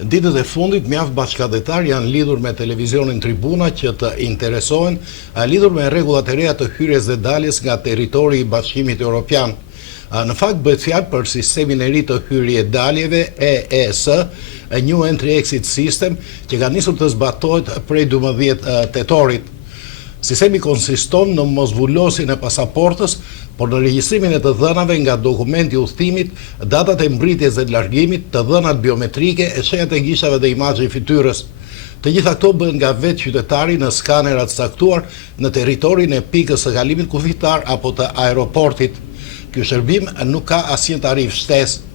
Ditët e fundit, mjaft bashkëdhetar janë lidhur me televizionin Tribuna që të interesohen lidhur me rregullat e reja të hyrjes dhe daljes nga territori i Bashkimit Evropian. Në fakt bëhet fjalë për sistemin e ri të hyrje-daljeve EES, New Entry Exit System, që ka nisur të zbatohet prej 12 tetorit. Sistemi konsiston në mosvulosjen e pasaportës, por në regjistrimin e të dhënave nga dokumenti udhëtimit, datat e mbritjes dhe largimit, të dhënat biometrike e shenjat e gishave dhe imazhi i fytyrës. Të gjitha këto bëhen nga vetë qytetari në skanerat caktuar në territorin e pikës së kalimit kufitar apo të aeroportit. Ky shërbim nuk ka asnjë tarif shtesë.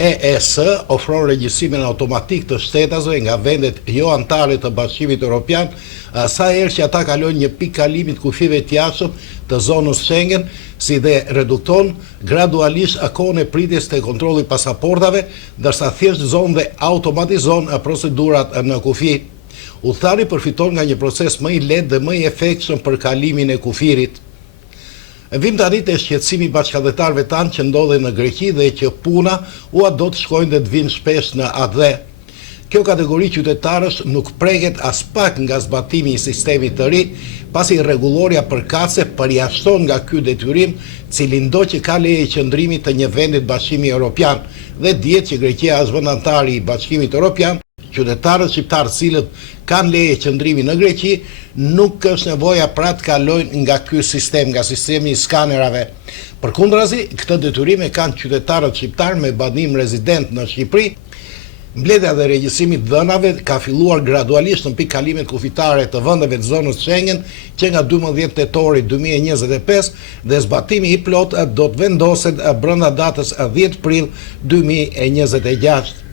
EES ofron regjistrimin automatik të shtetasve nga vendet jo anëtare të Bashkimit Evropian, sa herë që ata kalojnë një pikë kalimit kufive të jashtëm të zonës Schengen, si dhe redukton gradualisht kohën e pritjes të kontrollit pasaportave, ndërsa thjesht zonë dhe automatizon procedurat në kufi. Udhëtari përfiton nga një proces më i lehtë dhe më i efektshëm për kalimin e kufirit. Vim tani te shqetësimi i bashkëdhetarëve tanë që ndodhen në Greqi dhe që puna ua do të shkojnë dhe të vinë shpesh në ADE. Kjo kategori qytetarësh nuk preket as pak nga zbatimi i sistemit të ri, pasi rregulloria përkatëse përjashton nga ky detyrim cilindo që ka leje qëndrimi të një vendi të Bashkimit Evropian dhe dihet që Greqia është vend antar i Bashkimit Evropian. Qytetarët shqiptarë cilët kanë leje qëndrimi në Greqi, nuk është nevoja pra të kalojnë nga ky sistem, nga sistemi i skanerave. Përkundrazi, këtë detyrim e kanë qytetarët shqiptarë me banim rezident në Shqipëri. Mbledhja dhe regjistrimi i dhënave ka filluar gradualisht në pikë kalimet kufitare të vendeve të zonës Schengen që nga 12 tetori 2025 dhe zbatimi i plot do të vendoset brenda datës 10 prill 2026.